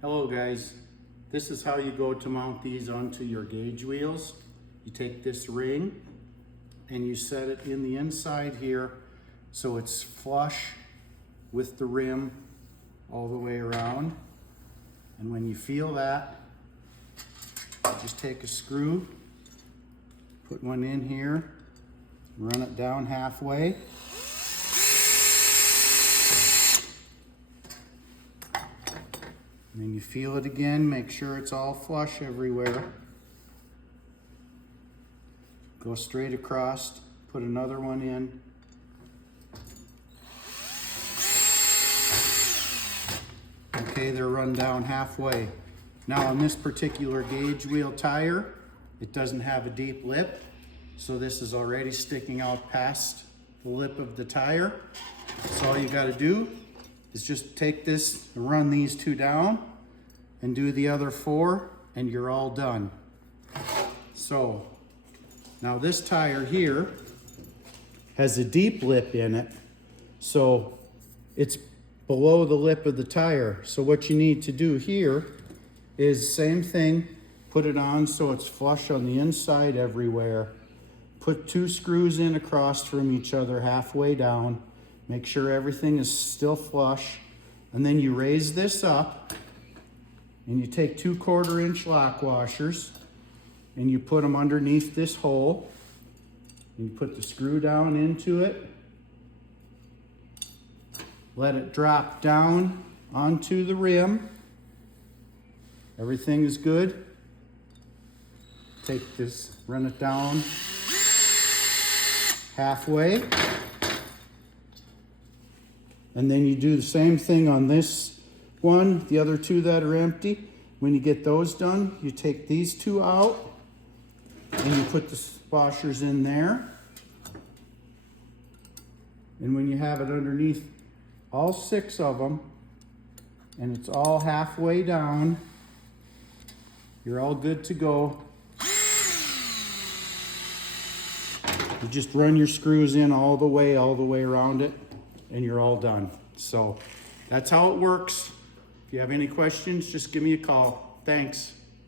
Hello guys, this is how you go to mount these onto your gauge wheels. You take this ring and you set it in the inside here so it's flush with the rim all the way around. And when you feel that, just take a screw, put one in here, run it down halfway. And then you feel it again, make sure it's all flush everywhere. Go straight across, put another one in. Okay, they're run down halfway. Now on this particular gauge wheel tire, it doesn't have a deep lip, so this is already sticking out past the lip of the tire. So all you gotta do is just take this and run these two down and do the other four and you're all done. So now this tire here has a deep lip in it, so it's below the lip of the tire. So what you need to do here is same thing, put it on so it's flush on the inside everywhere. Put two screws in across from each other halfway down. Make sure everything is still flush. And then you raise this up and you take 2/4 inch lock washers and you put them underneath this hole. And you put the screw down into it. Let it drop down onto the rim. Everything is good. Take this, run it down halfway. And then you do the same thing on this one, the other two that are empty. When you get those done, you take these two out and you put the washers in there. And when you have it underneath all 6 of them, and it's all halfway down, you're all good to go. You just run your screws in all the way around it, and you're all done. So that's how it works. If you have any questions, just give me a call. Thanks.